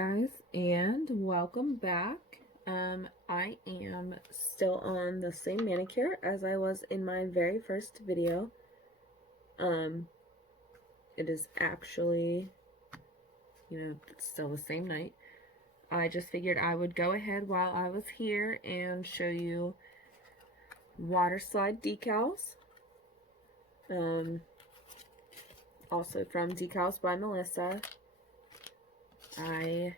guys, and welcome back. I am still on the same manicure as I was in my very first video. It is actually, it's still the same night. I just figured I would go ahead while I was here and show you Waterslide Decals. Also from Decals by Melissa. I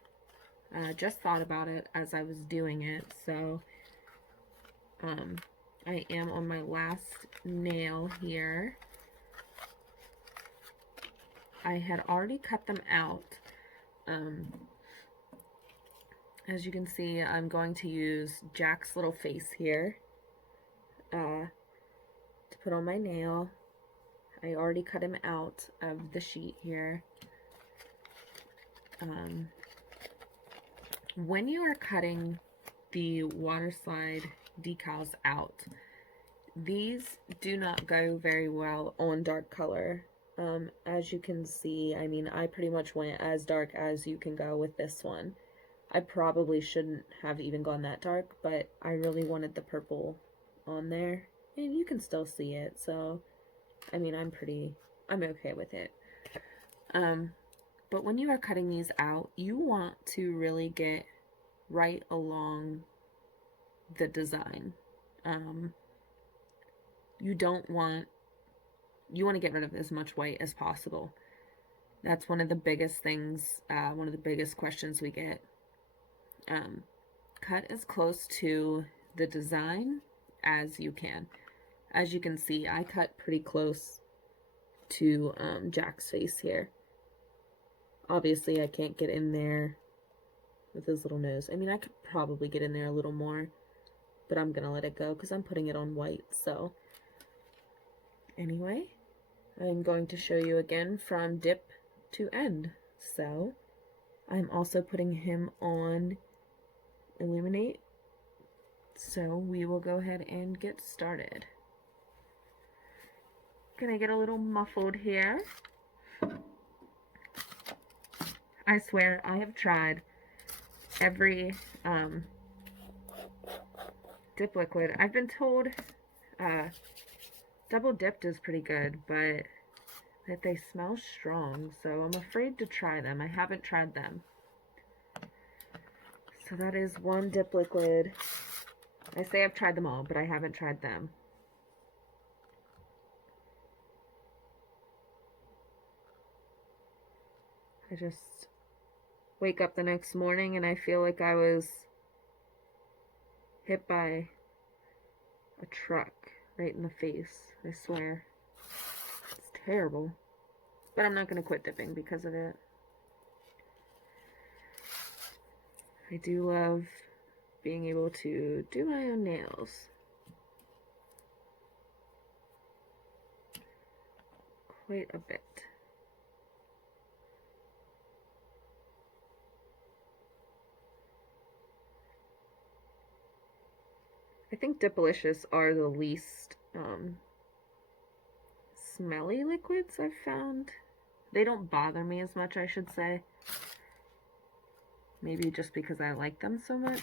just thought about it as I was doing it, so I am on my last nail here. I had already cut them out. As you can see, I'm going to use Jack's little face here to put on my nail. I already cut him out of the sheet here. When you are cutting the Waterslide decals out, these do not go very well on dark color. As you can see, I mean, I pretty much went as dark as you can go with this one. I probably shouldn't have even gone that dark, but I really wanted the purple on there, and you can still see it, so, I mean, I'm okay with it. But when you are cutting these out, you want to really get right along the design. You want to get rid of as much white as possible. That's one of the biggest things, one of the biggest questions we get. Cut as close to the design as you can. As you can see, I cut pretty close to Jack's face here. Obviously, I can't get in there with his little nose. I mean, I could probably get in there a little more, but I'm gonna let it go because I'm putting it on white. So anyway, I'm going to show you again from dip to end. So I'm also putting him on Illuminate. So we will go ahead and get started. Gonna get a little muffled here. I swear I have tried every dip liquid. I've been told double dipped is pretty good, but that they smell strong, so I'm afraid to try them. I haven't tried them. So that is one dip liquid. I say I've tried them all, but I haven't tried them. I just wake up the next morning and I feel like I was hit by a truck right in the face. I swear. It's terrible. But I'm not going to quit dipping because of it. I do love being able to do my own nails. Quite a bit. I think Dipalicious are the least smelly liquids I've found. They don't bother me as much, I should say. Maybe just because I like them so much.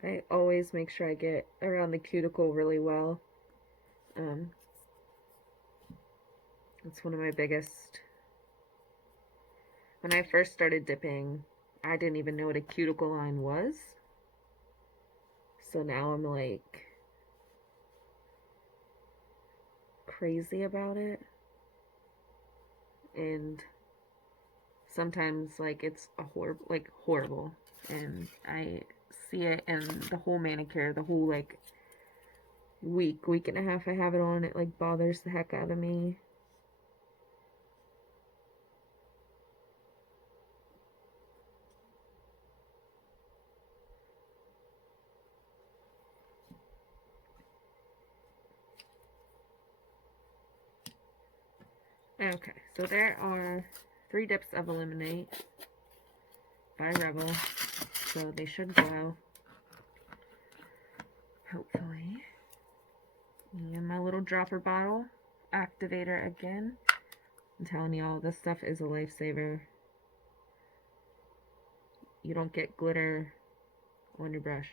I always make sure I get around the cuticle really well. It's one of my biggest. When I first started dipping, I didn't even know what a cuticle line was. So now I'm like crazy about it. And sometimes like it's a horrible. And I see it in the whole manicure, the whole like week and a half I have it on, it like bothers the heck out of me. Okay, so there are 3 dips of Eliminate by Rebel, so they should go, hopefully. And my little dropper bottle activator again. I'm telling y'all, this stuff is a lifesaver. You don't get glitter on your brush.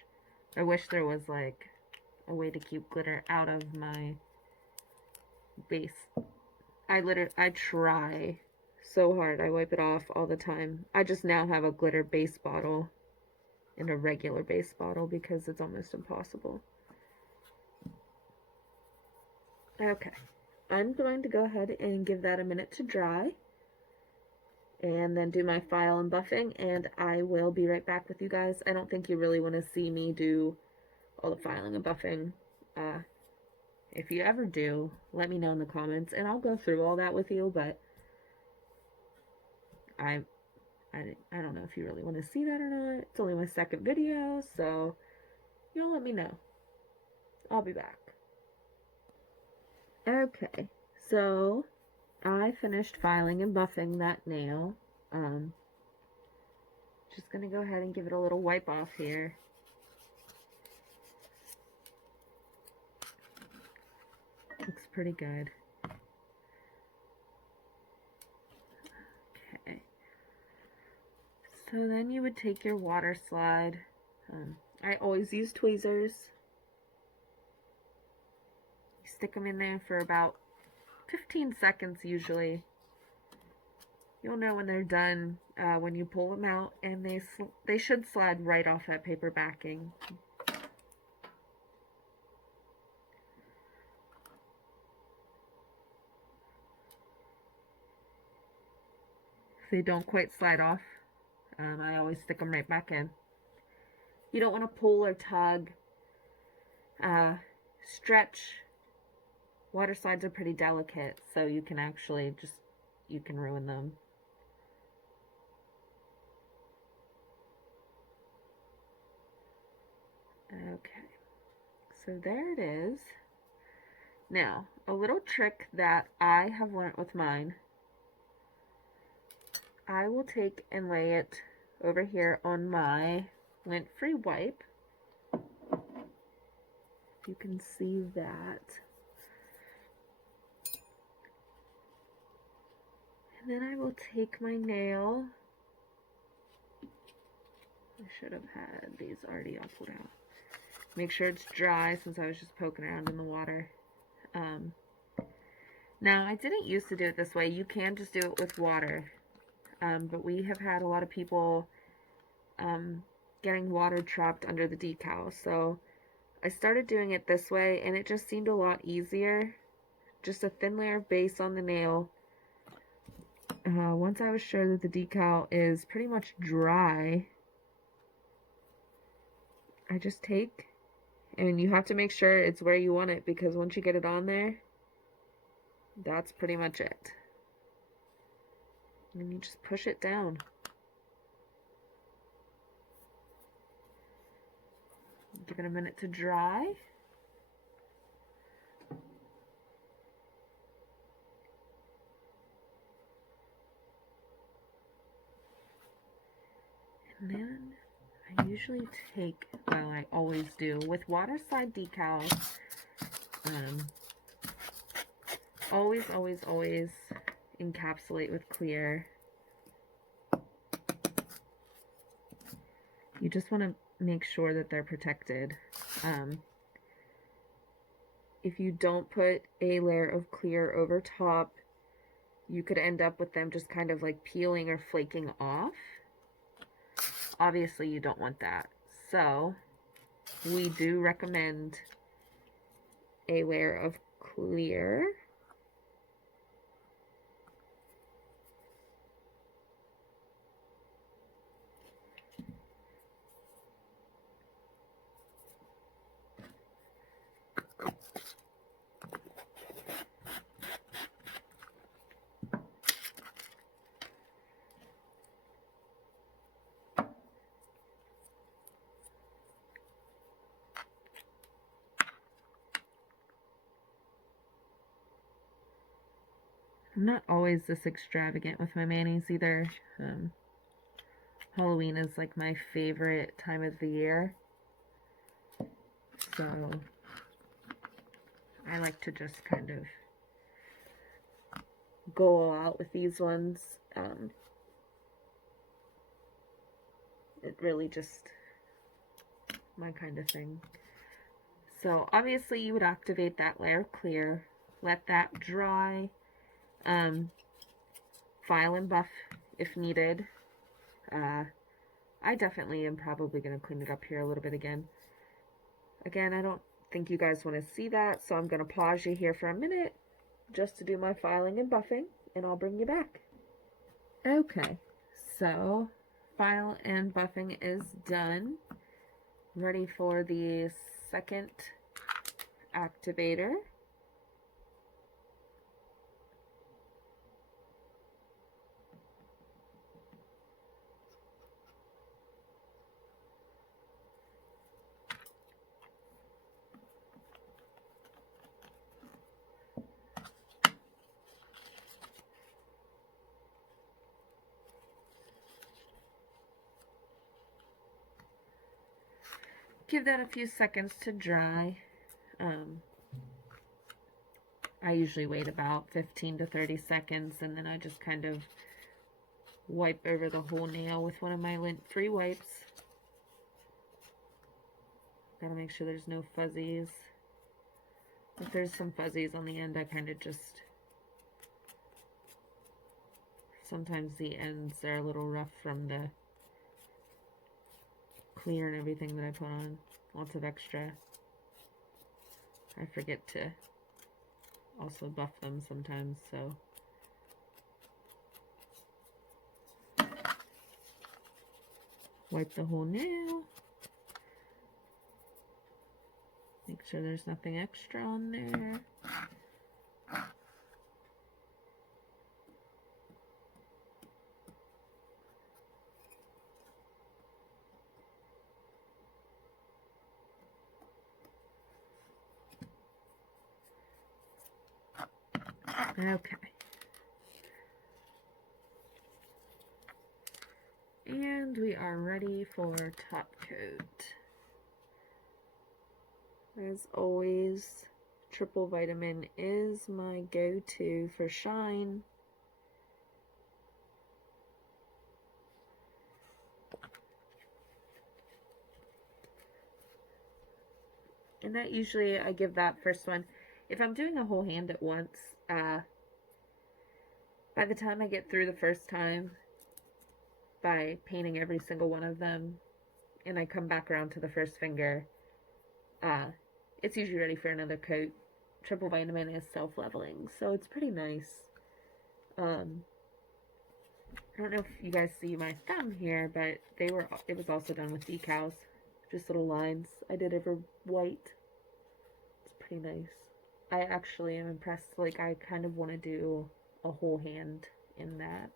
I wish there was like a way to keep glitter out of my base. I try so hard. I wipe it off all the time. I just now have a glitter base bottle and a regular base bottle because it's almost impossible. Okay, I'm going to go ahead and give that a minute to dry and then do my file and buffing, and I will be right back with you guys. I don't think you really want to see me do all the filing and buffing. If you ever do, let me know in the comments and I'll go through all that with you, but I don't know if you really want to see that or not. It's only my second video, so you'll let me know. I'll be back. Okay, so I finished filing and buffing that nail. Just gonna go ahead and give it a little wipe off here. Looks pretty good. Okay. So then you would take your water slide. I always use tweezers. You stick them in there for about 15 seconds usually. You'll know when they're done when you pull them out, and they should slide right off that paper backing. If they don't quite slide off, I always stick them right back in. You don't want to pull or tug, stretch. Water slides are pretty delicate, so you can actually you can ruin them. Okay, so there it is. Now, a little trick that I have learned with mine, I will take and lay it over here on my lint-free wipe. If you can see that. And then I will take my nail. I should have had these already all pulled out. Make sure it's dry since I was just poking around in the water. Now, I didn't used to do it this way. You can just do it with water. But we have had a lot of people getting water trapped under the decal. So I started doing it this way, and it just seemed a lot easier. Just a thin layer of base on the nail. Once I was sure that the decal is pretty much dry, I just take, and you have to make sure it's where you want it, because once you get it on there, that's pretty much it. And you just push it down. Give it a minute to dry. And then I usually take, well, I always do, with Waterslide Decals, always encapsulate with clear. You just want to make sure that they're protected. If you don't put a layer of clear over top, you could end up with them just kind of like peeling or flaking off. Obviously, you don't want that. So, we do recommend a layer of clear. I'm not always this extravagant with my mayonnaise either. Halloween is like my favorite time of the year. So I like to just kind of go all out with these ones. It really just my kind of thing. So obviously you would activate that layer of clear, let that dry, file and buff if needed. I definitely am probably going to clean it up here a little bit again. Again, I don't think you guys want to see that, so I'm going to pause you here for a minute just to do my filing and buffing, and I'll bring you back. Okay, so file and buffing is done. Ready for the second activator. Give that a few seconds to dry. I usually wait about 15 to 30 seconds, and then I just kind of wipe over the whole nail with one of my lint-free wipes. Gotta make sure there's no fuzzies. If there's some fuzzies on the end, I kind of just... Sometimes the ends are a little rough from the clear and everything that I put on. Lots of extra. I forget to also buff them sometimes, so... Wipe the whole nail. Make sure there's nothing extra on there. Okay. And we are ready for top coat. As always, triple vitamin is my go-to for shine. And that usually, I give that first one. If I'm doing a whole hand at once, by the time I get through the first time, by painting every single one of them, and I come back around to the first finger, it's usually ready for another coat. Triple vitamin is self-leveling, so it's pretty nice. I don't know if you guys see my thumb here, but it was also done with decals. Just little lines. I did over white. It's pretty nice. I actually am impressed. Like, I kind of want to do a whole hand in that.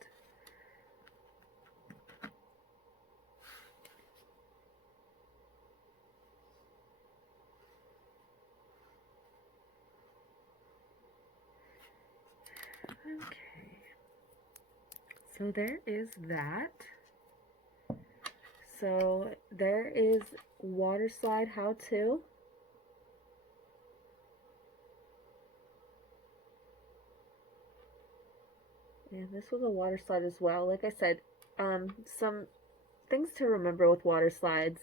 Okay. So there is that. So there is Waterslide How To. And this was a water slide as well. Like I said, some things to remember with water slides.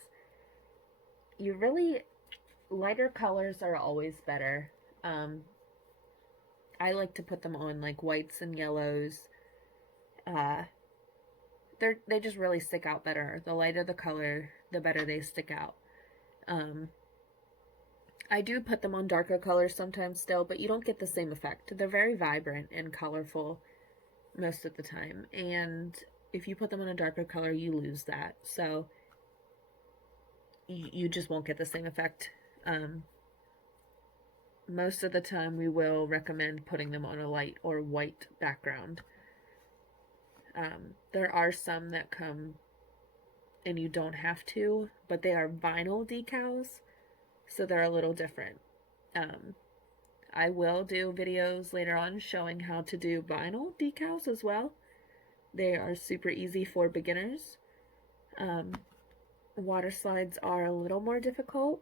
You really, lighter colors are always better. I like to put them on like whites and yellows. They just really stick out better. The lighter the color, the better they stick out. I do put them on darker colors sometimes still, but you don't get the same effect. They're very vibrant and colorful most of the time, and if you put them on a darker color, you lose that. So you just won't get the same effect. Most of the time we will recommend putting them on a light or white background. There are some that come and you don't have to, but they are vinyl decals, so they're a little different. I will do videos later on showing how to do vinyl decals as well. They are super easy for beginners. Water slides are a little more difficult,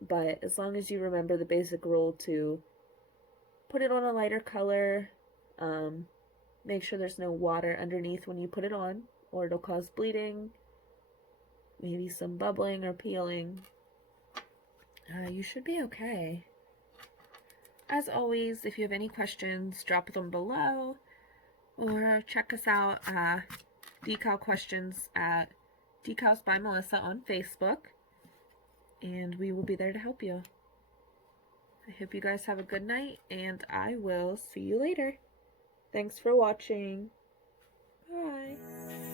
but as long as you remember the basic rule to put it on a lighter color, make sure there's no water underneath when you put it on, or it'll cause bleeding, maybe some bubbling or peeling. You should be okay. As always, if you have any questions, drop them below, or check us out, Decal Questions at Decals by Melissa on Facebook, and we will be there to help you. I hope you guys have a good night, and I will see you later. Thanks for watching. Bye.